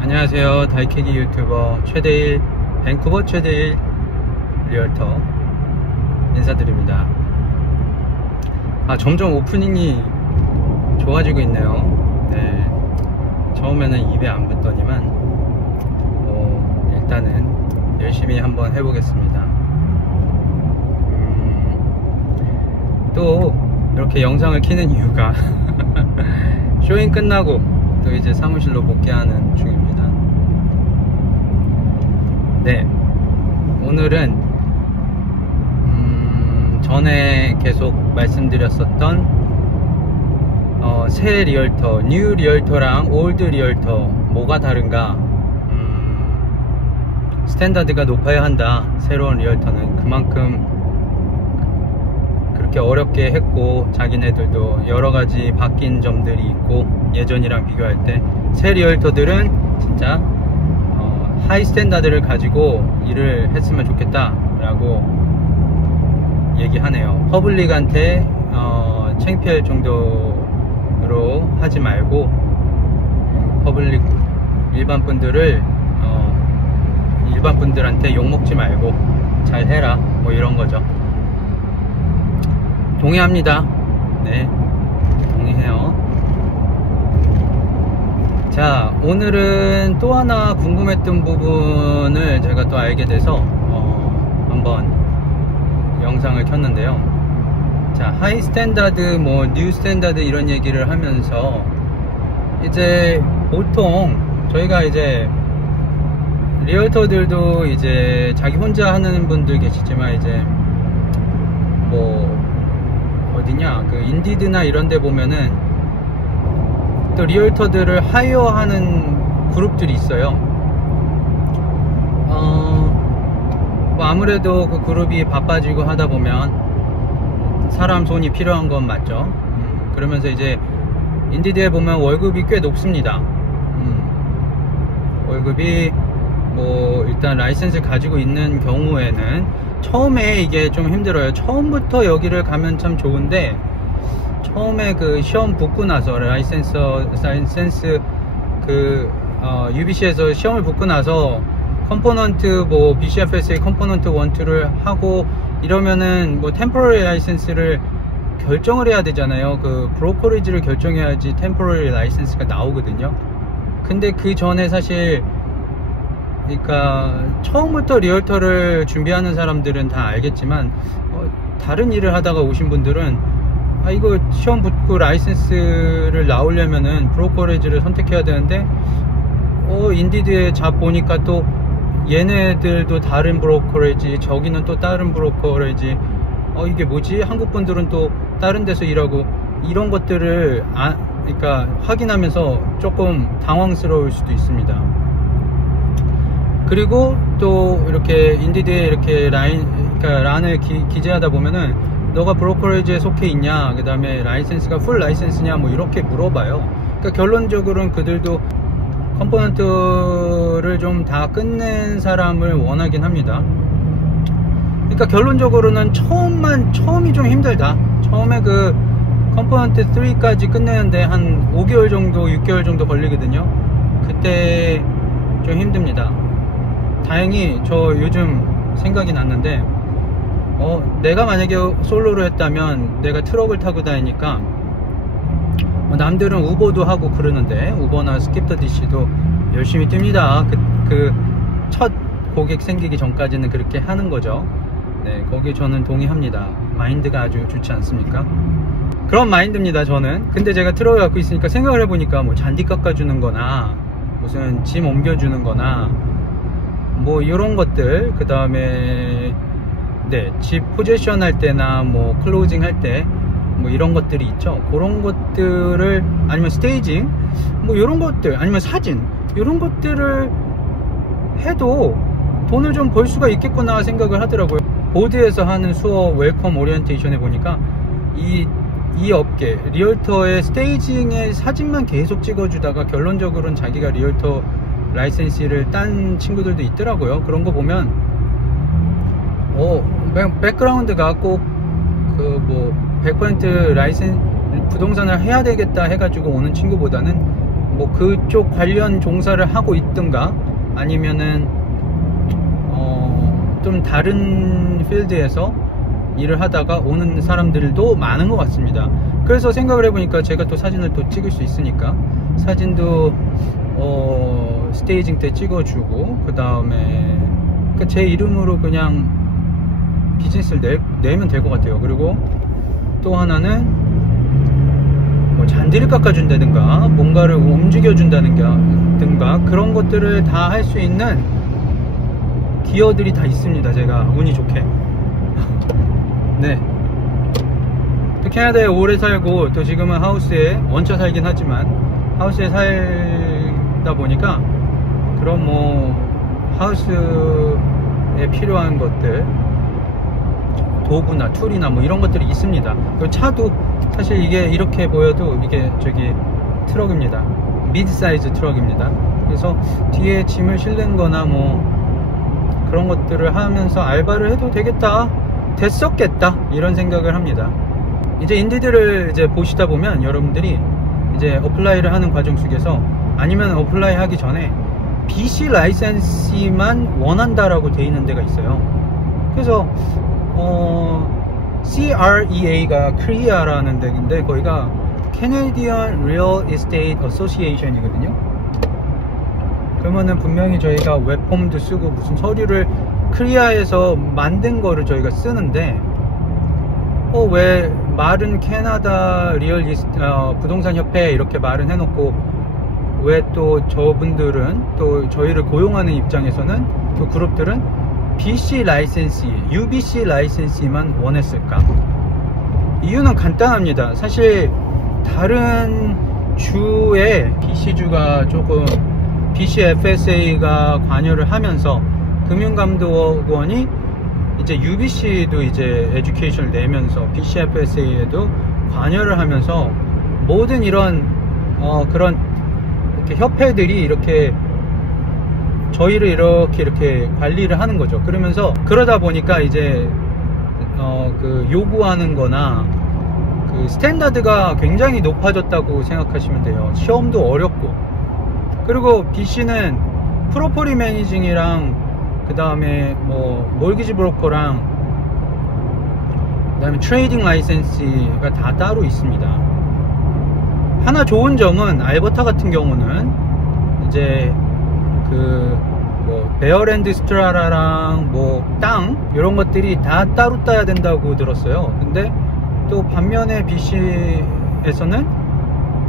안녕하세요. 다이캐기 유튜버 최대일, 밴쿠버 최대일 리얼터 인사드립니다. 점점 오프닝이 좋아지고 있네요. 네, 처음에는 입에 안 붙더니만 일단은 열심히 한번 해보겠습니다. 또 이렇게 영상을 켜는 이유가 쇼잉 끝나고 또 이제 사무실로 복귀하는 중입니다. 네, 오늘은 전에 계속 말씀드렸었던 새 리얼터, 뉴 리얼터랑 올드 리얼터 뭐가 다른가, 스탠다드가 높아야 한다. 새로운 리얼터는 그만큼 그렇게 어렵게 했고, 자기네들도 여러가지 바뀐 점들이 있고, 예전이랑 비교할 때 새 리얼터들은 진짜 하이 스탠다드를 가지고 일을 했으면 좋겠다 라고 얘기하네요. 퍼블릭한테 창피할 정도로 하지 말고, 퍼블릭 일반 분들한테 욕먹지 말고 잘 해라, 뭐 이런 거죠. 동의합니다. 네, 동의해요. 자, 오늘은 또 하나 궁금했던 부분을 제가 또 알게 돼서 한번 영상을 켰는데요. 자, 하이 스탠다드, 뭐 뉴 스탠다드 이런 얘기를 하면서 이제 보통 저희가 이제 리얼터들도 이제 자기 혼자 하는 분들 계시지만, 이제 뭐 어디냐, 그 인디드나 이런 데 보면은 또 리얼터들을 하이어하는 그룹들이 있어요. 뭐 아무래도 그 그룹이 바빠지고 하다 보면 사람 손이 필요한 건 맞죠. 그러면서 이제 인디드에 보면 월급이 꽤 높습니다. 월급이 뭐 일단 라이센스 가지고 있는 경우에는 처음에 이게 좀 힘들어요. 처음부터 여기를 가면 참 좋은데, 처음에 그 시험 붙고 나서 라이센스 그 UBC에서 시험을 붙고 나서 컴포넌트 뭐 BCFSA 컴포넌트 1, 2를 하고 이러면은 뭐 템포러리 라이센스를 결정을 해야 되잖아요. 그 브로커리지를 결정해야지 템포러리 라이센스가 나오거든요. 근데 그 전에 사실, 그러니까 처음부터 리얼터를 준비하는 사람들은 다 알겠지만, 다른 일을 하다가 오신 분들은 이거 시험 붙고 라이센스를 나오려면은 브로커리지를 선택해야 되는데, 인디드에 잡 보니까 또 얘네들도 다른 브로커리지, 저기는 또 다른 브로커리지, 이게 뭐지? 한국 분들은 또 다른 데서 일하고, 이런 것들을 그러니까 확인하면서 조금 당황스러울 수도 있습니다. 그리고 또 이렇게 인디드에 이렇게 그러니까 란을 기재하다 보면은 너가 브로커리지에 속해 있냐, 그 다음에 라이센스가 풀 라이센스냐, 뭐 이렇게 물어봐요. 그러니까 결론적으로는 그들도 컴포넌트를 좀 다 끝낸 사람을 원하긴 합니다. 그러니까 결론적으로는 처음이 좀 힘들다. 처음에 그 컴포넌트 3까지 끝내는데 한 5개월 정도, 6개월 정도 걸리거든요. 그때 좀 힘듭니다. 다행히 저 요즘 생각이 났는데, 내가 만약에 솔로로 했다면 내가 트럭을 타고 다니니까, 남들은 우버도 하고 그러는데, 우버나 스킵더 DC도 열심히 뜹니다. 그 첫 고객 생기기 전까지는 그렇게 하는 거죠. 네, 거기 저는 동의합니다. 마인드가 아주 좋지 않습니까? 그런 마인드입니다, 저는. 근데 제가 트럭을 갖고 있으니까 생각을 해보니까, 뭐 잔디 깎아주는 거나 무슨 짐 옮겨주는 거나 뭐 이런 것들, 그 다음에 네, 집 포지션 할 때나 뭐 클로징 할 때 뭐 이런 것들이 있죠. 그런 것들을, 아니면 스테이징 뭐 이런 것들, 아니면 사진, 이런 것들을 해도 돈을 좀 벌 수가 있겠구나 생각을 하더라고요. 보드에서 하는 수업 웰컴 오리엔테이션에 보니까 이 업계 리얼터의 스테이징의 사진만 계속 찍어주다가 결론적으로는 자기가 리얼터 라이센스를 딴 친구들도 있더라고요. 그런 거 보면 백그라운드가 꼭 그 뭐 100% 라이센스 부동산을 해야 되겠다 해가지고 오는 친구보다는 뭐 그쪽 관련 종사를 하고 있든가 아니면은 좀 다른 필드에서 일을 하다가 오는 사람들도 많은 것 같습니다. 그래서 생각을 해보니까 제가 또 사진을 또 찍을 수 있으니까 사진도 스테이징 때 찍어주고, 그 다음에 제 이름으로 그냥 비즈니스를 내면 될 것 같아요. 그리고 또 하나는 뭐 잔디를 깎아준다든가 뭔가를 움직여준다든가 그런 것들을 다 할 수 있는 기어들이 다 있습니다. 제가 운이 좋게. 네. 또 캐나다에 오래 살고 또 지금은 하우스에 얹혀 살긴 하지만 하우스에 살다 보니까 그런 뭐 하우스에 필요한 것들, 도구나 툴이나 뭐 이런 것들이 있습니다. 그리고 차도 사실 이게 이렇게 보여도 이게 저기 트럭입니다. 미드 사이즈 트럭입니다. 그래서 뒤에 짐을 실는 거나 뭐 그런 것들을 하면서 알바를 해도 되겠다, 됐었겠다, 이런 생각을 합니다. 이제 인디드를 이제 보시다 보면 여러분들이 이제 어플라이를 하는 과정 속에서, 아니면 어플라이 하기 전에 BC 라이센스만 원한다라고 돼 있는 데가 있어요. 그래서 CREA가 Korea라는 데인데 거기가 Canadian Real Estate Association이거든요. 그러면은 분명히 저희가 웹폼도 쓰고 무슨 서류를 코리아에서 만든 거를 저희가 쓰는데 왜 말은 캐나다 리얼 부동산 협회 이렇게 말은 해놓고 왜 또 저분들은 또 저희를 고용하는 입장에서는 또 그룹들은 BC 라이센스, UBC 라이센스만 원했을까? 이유는 간단합니다. 사실 다른 주에 BC주가 조금 BCFSA가 관여를 하면서 금융감독원이 이제 UBC도 이제 에듀케이션을 내면서 BCFSA에도 관여를 하면서 모든 이런 그런 이렇게 협회들이 이렇게 저희를 이렇게 관리를 하는 거죠. 그러다 보니까 이제 그 요구하는 거나 그 스탠다드가 굉장히 높아졌다고 생각하시면 돼요. 시험도 어렵고, 그리고 BC는 프로퍼리 매니징이랑 그 다음에 뭐 몰기지 브로커랑 그 다음에 트레이딩 라이센스가 다 따로 있습니다. 하나 좋은 점은 알버타 같은 경우는 이제 그 뭐 베어랜드 스트라라랑 뭐 땅 이런 것들이 다 따로 따야 된다고 들었어요. 근데 또 반면에 BC에서는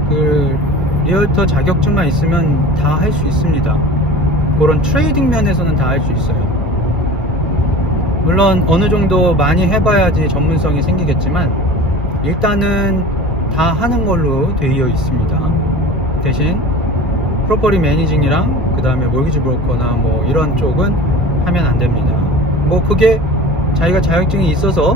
그 리얼터 자격증만 있으면 다 할 수 있습니다. 그런 트레이딩 면에서는 다 할 수 있어요. 물론 어느 정도 많이 해봐야지 전문성이 생기겠지만 일단은 다 하는 걸로 되어 있습니다. 대신 프로퍼리 매니징이랑 그 다음에 몰기지 브로커나 뭐 이런 쪽은 하면 안 됩니다. 뭐 그게 자기가 자격증이 있어서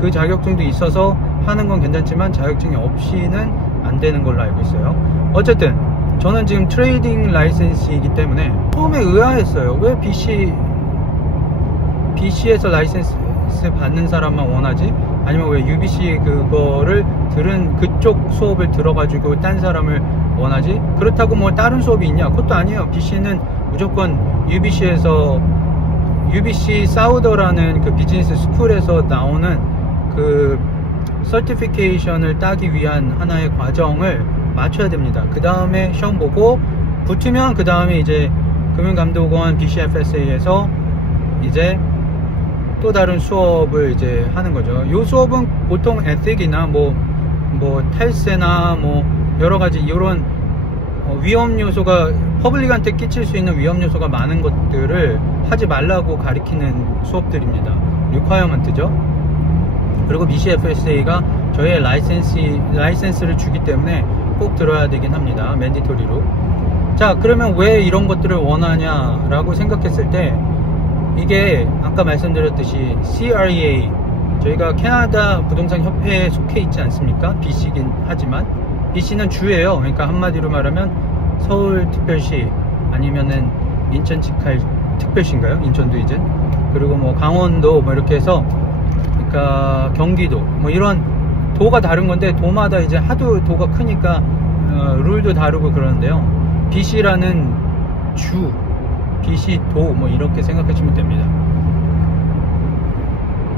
그 자격증도 있어서 하는 건 괜찮지만 자격증이 없이는 안 되는 걸로 알고 있어요. 어쨌든 저는 지금 트레이딩 라이센스이기 때문에 처음에 의아했어요. 왜 BC에서 라이센스 받는 사람만 원하지? 아니면 왜 UBC 그거를 들은 그쪽 수업을 들어가지고 딴 사람을 원하지? 그렇다고 뭐 다른 수업이 있냐? 그것도 아니에요. BC는 무조건 UBC 사우더라는 그 비즈니스 스쿨에서 나오는 그 서티피케이션을 따기 위한 하나의 과정을 맞춰야 됩니다. 그 다음에 시험 보고 붙으면 그 다음에 이제 금융감독원 BCFSA에서 이제 또 다른 수업을 이제 하는 거죠. 이 수업은 보통 에틱이나 뭐 탈세나 뭐 여러가지 이런 위험 요소가 퍼블릭한테 끼칠 수 있는 위험 요소가 많은 것들을 하지 말라고 가리키는 수업들입니다. 리콰이어먼트죠. 그리고 BCFSA가 저희의 라이센스를 주기 때문에 꼭 들어야 되긴 합니다. 맨디토리로. 자, 그러면 왜 이런 것들을 원하냐 라고 생각했을 때 이게 아까 말씀드렸듯이 CREA, 저희가 캐나다 부동산 협회에 속해 있지 않습니까? BC긴 하지만 BC는 주예요. 그러니까 한마디로 말하면 서울특별시 아니면은 인천특별시인가요? 인천도 이제, 그리고 뭐 강원도 뭐 이렇게 해서, 그러니까 경기도 뭐 이런 도가 다른 건데 도마다 이제 하도 도가 크니까 룰도 다르고 그러는데요. BC라는 주, BC 도 뭐 이렇게 생각하시면 됩니다.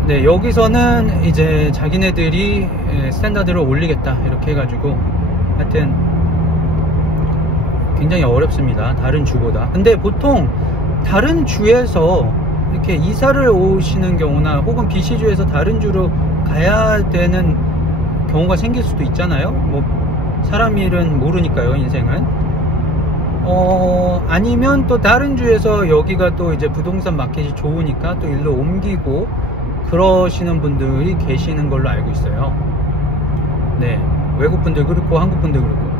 네, 여기서는 이제 자기네들이 스탠다드를 올리겠다 이렇게 해가지고 하여튼 굉장히 어렵습니다. 다른 주보다. 근데 보통 다른 주에서 이렇게 이사를 오시는 경우나 혹은 BC주에서 다른 주로 가야 되는 경우가 생길 수도 있잖아요. 뭐 사람 일은 모르니까요, 인생은. 아니면 또 다른 주에서 여기가 또 이제 부동산 마켓이 좋으니까 또 일로 옮기고 그러시는 분들이 계시는 걸로 알고 있어요. 네, 외국분들 그렇고 한국분들 그렇고.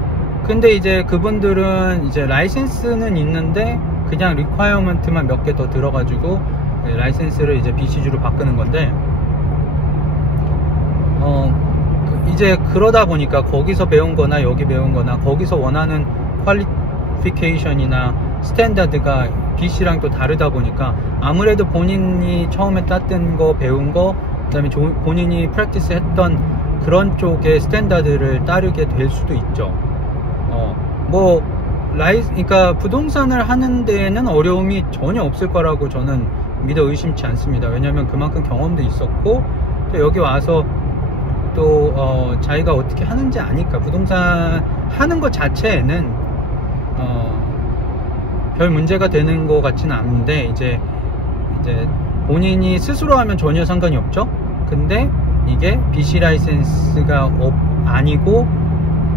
근데 이제 그분들은 이제 라이센스는 있는데 그냥 리퀘어먼트만 몇 개 더 들어가지고 라이센스를 이제 BC주로 바꾸는 건데, 이제 그러다 보니까 거기서 배운 거나 여기 배운 거나 거기서 원하는 퀄리피케이션이나 스탠다드가 BC랑 또 다르다 보니까 아무래도 본인이 처음에 땄던 거 배운 거, 그 다음에 본인이 프랙티스 했던 그런 쪽의 스탠다드를 따르게 될 수도 있죠. 그러니까 부동산을 하는 데에는 어려움이 전혀 없을 거라고 저는 믿어 의심치 않습니다. 왜냐면 그만큼 경험도 있었고 또 여기 와서 또 자기가 어떻게 하는지 아니까. 부동산 하는 것 자체에는 별 문제가 되는 것 같지는 않은데 이제 본인이 스스로 하면 전혀 상관이 없죠. 근데 이게 BC 라이센스가 아니고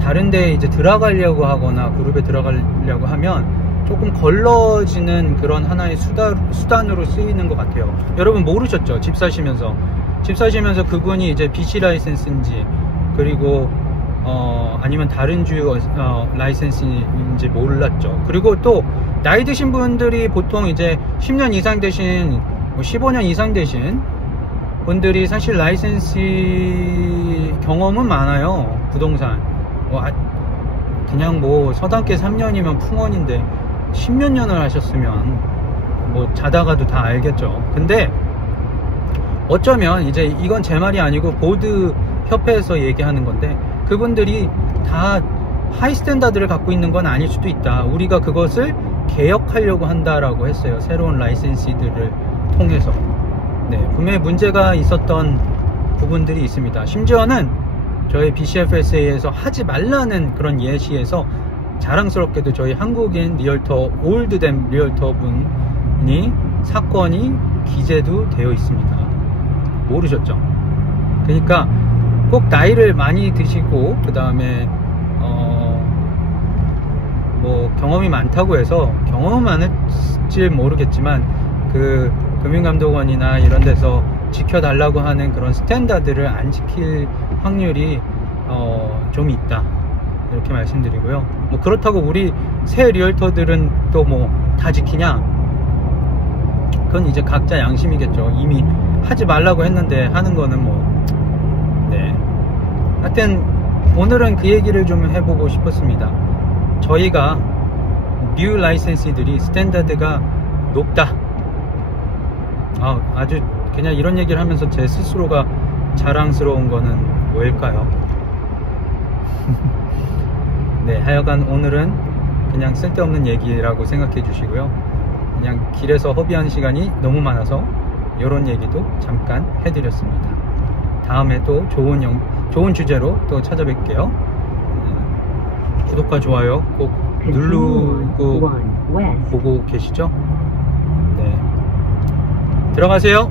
다른 데에 이제 들어가려고 하거나 그룹에 들어가려고 하면 조금 걸러지는 그런 하나의 수단으로 쓰이는 것 같아요. 여러분 모르셨죠? 집 사시면서 그분이 이제 BC 라이센스인지 그리고 아니면 다른 주 라이센스인지 몰랐죠. 그리고 또 나이 드신 분들이 보통 이제 10년 이상 되신 15년 이상 되신 분들이 사실 라이센스 경험은 많아요. 부동산 그냥 뭐 서당계 3년이면 풍원인데 10몇 년을 하셨으면 뭐 자다가도 다 알겠죠. 근데 어쩌면 이제 이건 제 말이 아니고 보드 협회에서 얘기하는 건데 그분들이 다 하이 스탠다드를 갖고 있는 건 아닐 수도 있다. 우리가 그것을 개혁하려고 한다라고 했어요. 새로운 라이센시들을 통해서. 네, 분명히 문제가 있었던 부분들이 있습니다. 심지어는 저희 BCFSA에서 하지 말라는 그런 예시에서 자랑스럽게도 저희 한국인 리얼터 올드댐 리얼터 분이 사건이 기재도 되어 있습니다. 모르셨죠? 그러니까 꼭 나이를 많이 드시고 그 다음에 뭐 경험이 많다고 해서 경험은 많을지 모르겠지만 그 금융감독원이나 이런 데서 지켜달라고 하는 그런 스탠다드를 안 지킬 확률이 좀 있다 이렇게 말씀드리고요. 뭐 그렇다고 우리 새 리얼터들은 또 뭐 다 지키냐? 그건 이제 각자 양심이겠죠. 이미 하지 말라고 했는데 하는 거는 뭐. 네, 하여튼 오늘은 그 얘기를 좀 해보고 싶었습니다. 저희가 뉴 라이센시들이 스탠다드가 높다. 아주 그냥 이런 얘기를 하면서 제 스스로가 자랑스러운 거는 뭐일까요? 네, 하여간 오늘은 그냥 쓸데없는 얘기라고 생각해 주시고요. 그냥 길에서 허비한 시간이 너무 많아서 이런 얘기도 잠깐 해드렸습니다. 다음에 또 좋은 주제로 또 찾아뵐게요. 구독과 좋아요 꼭 누르고 보고 계시죠? 네, 들어가세요.